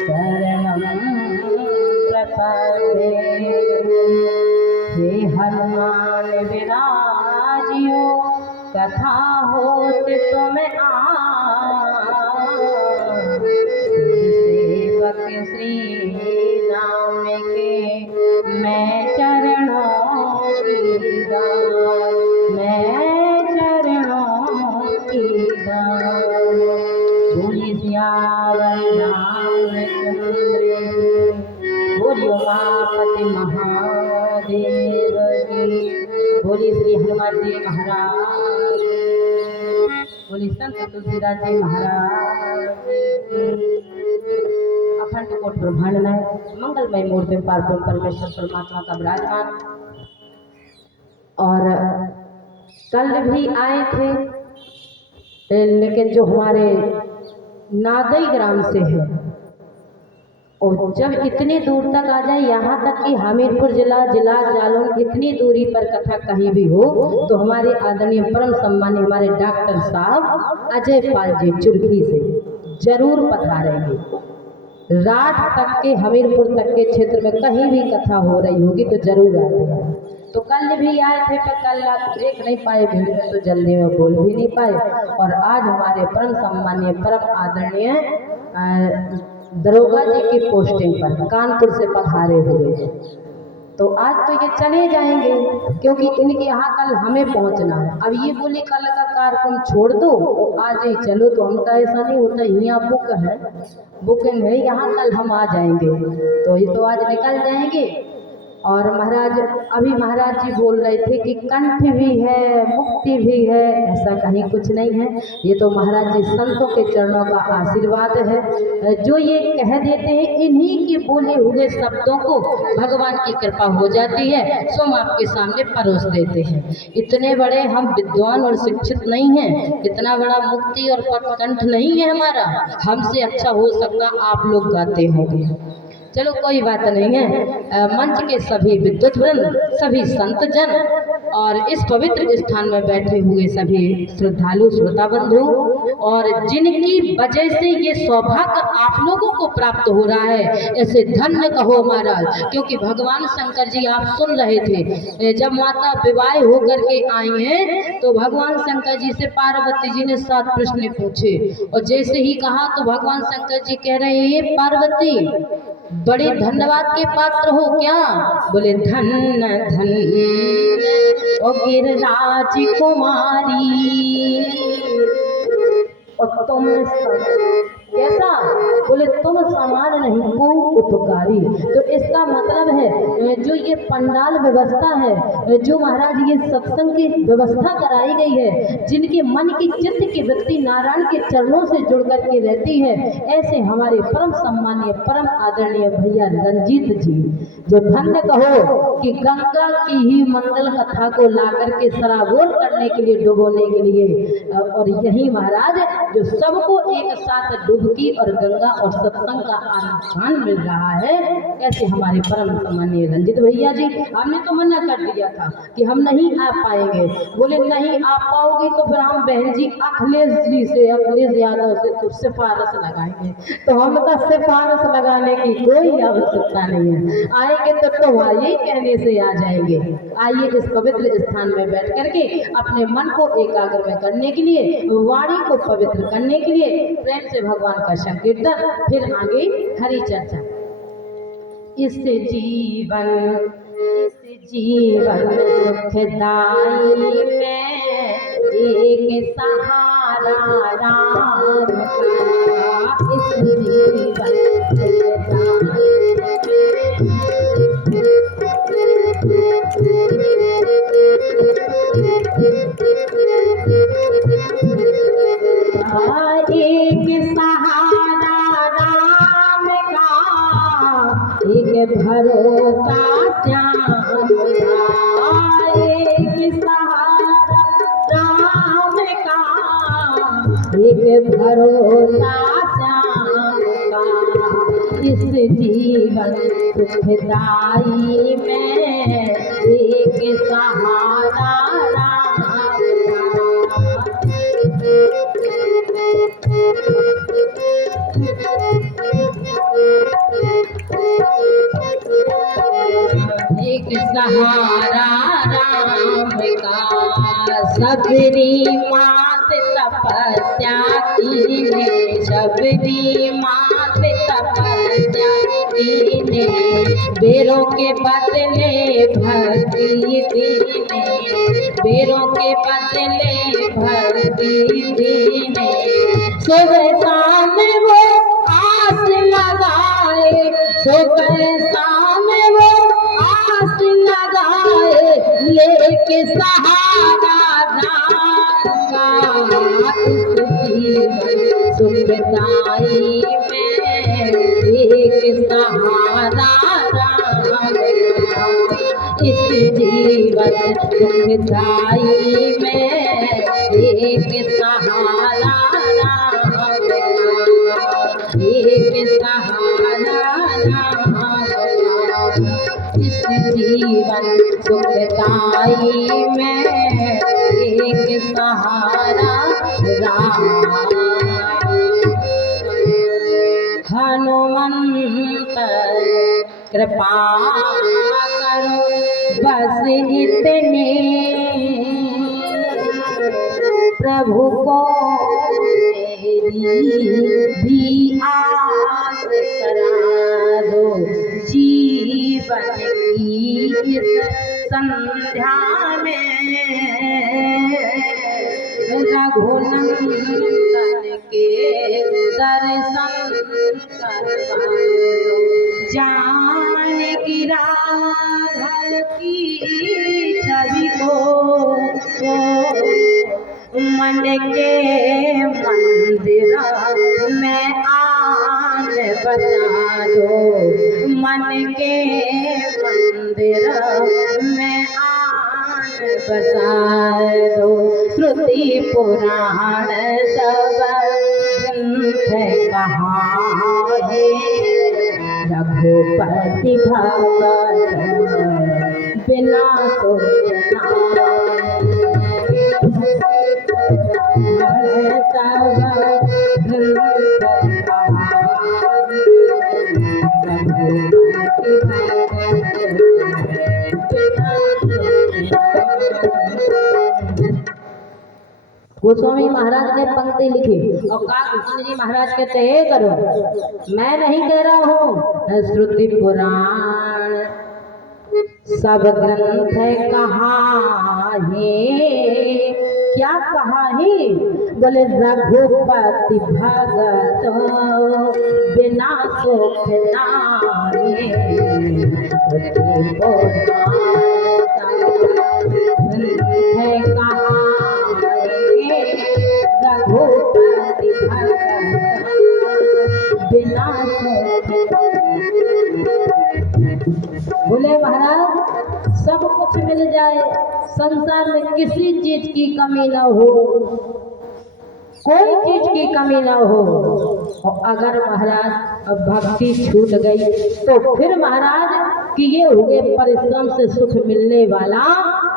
शरणं प्रपद्ये। हे हनुमान विराजियो कथा होत तुम सेवक श्री राम के मैं चरणों की दास, मैं चरणों की दास। बोलिए सियावर रामचंद्र बोलियो उमापति महादेव की। बोलिए श्री हनुमान जी महाराज, बोलिए संत तुलसीदास जी महाराज। अखंड कोट ब्रह्मांड में मंगलमय मूर्ति पार्वती परमेश्वर परमात्मा का विराजमान। और कल भी आए थे, लेकिन जो हमारे नादई ग्राम से है, और जब इतनी दूर तक आ जाए, यहाँ तक कि हमीरपुर जिला जालौन इतनी दूरी पर कथा कहीं भी हो, तो हमारे आदरणीय परम सम्मानीय हमारे डॉक्टर साहब अजय पाल जी चुरखी से जरूर पधारेंगे। रात तक के हमीरपुर तक के क्षेत्र में कहीं भी कथा हो रही होगी तो जरूर आते हैं। तो कल भी आए थे, पर कल आप देख नहीं पाए भीड़ में, तो जल्दी में बोल भी नहीं पाए। और आज हमारे परम सम्मानीय परम आदरणीय दरोगा जी की पोस्टिंग पर कानपुर से पधारे हुए हैं। तो आज तो ये चले जाएंगे, क्योंकि इनके यहाँ कल हमें पहुँचना है। अब ये बोले कल का कार्यक्रम छोड़ दो और आज ही चलो, तो हमका ऐसा नहीं होता, यहाँ बुक है, बुकिंग है, यहाँ कल हम आ जाएंगे। तो ये तो आज निकल जाएंगे। और महाराज अभी महाराज जी बोल रहे थे कि कंठ भी है, मुक्ति भी है, ऐसा कहीं कुछ नहीं है। ये तो महाराज जी संतों के चरणों का आशीर्वाद है, जो ये कह देते हैं, इन्हीं के बोले हुए शब्दों को भगवान की कृपा हो जाती है, सो हम आपके सामने परोस देते हैं। इतने बड़े हम विद्वान और शिक्षित नहीं हैं, इतना बड़ा मुक्ति और कंठ नहीं है हमारा, हमसे अच्छा हो सकता आप लोग गाते होंगे। चलो कोई बात नहीं है। मंच के सभी विद्वत वृंद, सभी संत जन और इस पवित्र स्थान में बैठे हुए सभी श्रद्धालु श्रोता बंधु, और जिनकी वजह से ये सौभाग्य आप लोगों को प्राप्त हो रहा है, ऐसे धन्य कहो महाराज। क्योंकि भगवान शंकर जी, आप सुन रहे थे, जब माता विवाह होकर के आई हैं, तो भगवान शंकर जी से पार्वती जी ने 7 प्रश्न पूछे, और जैसे ही कहा तो भगवान शंकर जी कह रहे हैं, पार्वती बड़े धन्यवाद के पात्र हो क्या? बोले धन्य धन्य ओ गिरिराज कुमारी, और तुम कैसा? बोले तुम समान नहीं को उपकारी। तो इसका मतलब है, जो ये पंडाल व्यवस्था है, जो महाराज ये सत्संग की व्यवस्था कराई गई है, जिनके मन की चित्त की वृत्ति नारायण के चरणों से जुड़ करके रहती है, ऐसे हमारे परम सम्मानीय परम आदरणीय भैया रंजीत जी, जो धन्य कहो कि गंगा की ही मंगल कथा को ला करके सराबोर करने के लिए, डुबोने के लिए, और यही महाराज जो सबको एक साथ डुबकी और गंगा और सत्संग का आह्वान मिल रहा है, ऐसे हमारे परम सम्मानीय रंजीत भैया जी। हमने तो मना कर दिया था कि हम नहीं आ पाएंगे, बोले नहीं आ पाओगे तो फिर हम बहन जी अखिलेश जी से, अखिलेश यादव से तो सिफारिश लगाएंगे। तो हम तो सिफारिश लगाने की कोई आवश्यकता नहीं है, आएंगे तो तुम्हारे कहने से आ जाएंगे। आइए इस पवित्र स्थान में बैठ करके अपने मन को एकाग्र में करने के लिए, वाणी को पवित्र करने के लिए प्रेम से भगवान का संकीर्तन, फिर आगे हरि चर्चा। इस जीवन सुखदाई में एक सहारा राम का, इस जीवन एक सहारा राम का, एक भरोसा श्याम का, एक सहारा राम का, एक भरोसा श्याम का, इस जीवन सुखदाई में एक सहारा राम का। सहारा राम का। सबरी मात तपस्या कीने, सबरी मात तपस्या कीने, बेरों के बदले भक्ति दीने, बेरों के बदले भक्ति दीने। सुबह शाम वो आस लगाए, सुबह शाम वो आस लगाए, लेके सहारा राम का। इस जीवन सुखदाई में एक सहारा राम का। इस जीवन सुखदाई में एक सहारा राम का, एक सहारा राम का। इस जीवन सुखदाई में एक सहारा राम। हनुमंत कृपा करो बस इतने, प्रभु को मेरी भी आस करा दो। जीवन की इस संध्या में रघुनंदन के दर्शन करवा दो। जानकी राघव की छवि को मन के मंदिर में आन बसा दो, मन के मंदिर में आन बसा दो। श्रुति पुराण सब ग्रंथ कहाँ है, रघुपति भगत बिना सोचना। गोस्वामी महाराज ने पंक्ति लिखी और काकभूषण जी महाराज कहते हे करो, मैं नहीं कह रहा हूँ, श्रुति पुराण सब ग्रंथ कहाँ है। क्या कहा है? बोले रघुपति भगत बिना सुख नाहि। श्रुति है कहाँ है, रघुपति भगत बिना सुख। बोले महाराज सब कुछ मिल जाए, संसार में किसी चीज की कमी न हो, कोई चीज की कमी न हो, और अगर महाराज भक्ति छूट गई तो फिर महाराज किए हुए परिश्रम से सुख मिलने वाला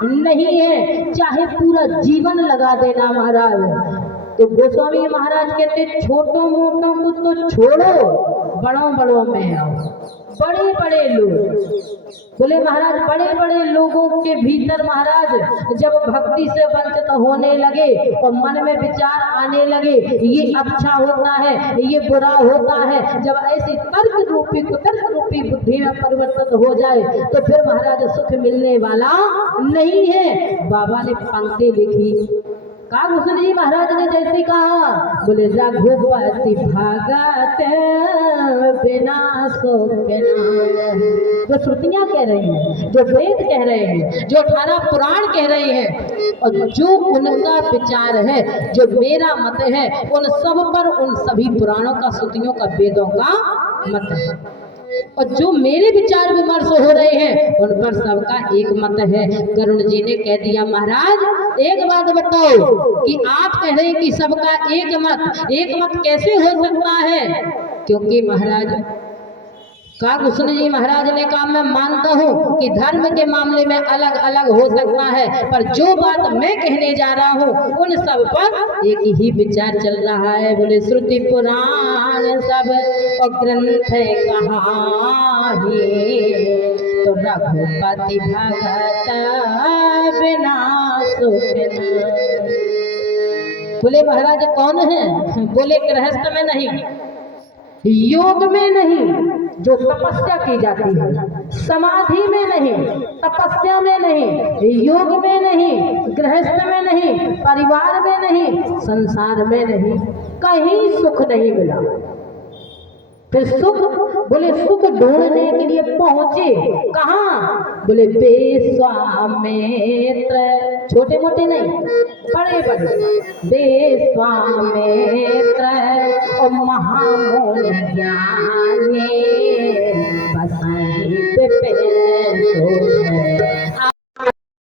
नहीं है, चाहे पूरा जीवन लगा देना महाराज। तो गोस्वामी महाराज कहते छोटों मोटों को तो छोड़ो, बड़ों बड़ों में आओ। बड़े बड़े लोग, बोले महाराज बड़े बड़े लोगों के भीतर महाराज जब भक्ति से वंचित होने लगे और मन में विचार आने लगे, ये अच्छा होता है, ये बुरा होता है, जब ऐसी तर्क रूपी कुतर्क रूपी बुद्धि में परिवर्तित हो जाए तो फिर महाराज सुख मिलने वाला नहीं है। बाबा ने पंक्ति लिखी, काकभूषण जी महाराज ने जैसे कहा, बोले रघुपति भगत बिना सुख नाहि। जो श्रुतियां कह रही हैं, जो वेद कह रहे हैं, जो 18 पुराण कह रहे हैं, और जो उनका विचार है, जो मेरा मत है, उन सब पर उन सभी पुराणों का, श्रुतियों का, वेदों का मत है। और जो मेरे विचार विमर्श हो रहे हैं उन पर सबका एक मत है। गरुड़ जी ने कह दिया, महाराज एक बात बताओ कि आप कह रहे हैं कि सबका एक मत कैसे हो सकता है? क्योंकि महाराज काकभूषण जी महाराज ने कहा, मैं मानता हूँ कि धर्म के मामले में अलग अलग हो सकता है, पर जो बात मैं कहने जा रहा हूँ उन सब पर एक ही विचार चल रहा है। बोले श्रुति पुराण सब और ग्रंथ कहाँ है, तो रघुपति भगत बिना सुख न। बोले महाराज कौन है? बोले गृहस्थ में नहीं, योग में नहीं, जो तपस्या की जाती है, समाधि में नहीं, तपस्या में नहीं, योग में नहीं, गृहस्थ में नहीं, परिवार में नहीं, संसार में नहीं, कहीं सुख नहीं मिला। फिर सुख, बोले सुख ढूंढने के लिए पहुंचे कहाँ? बोले विश्वामित्र, छोटे मोटे नहीं, बड़े बड़े, विश्वामित्र और महामुनि ज्ञानी बसाई विपिन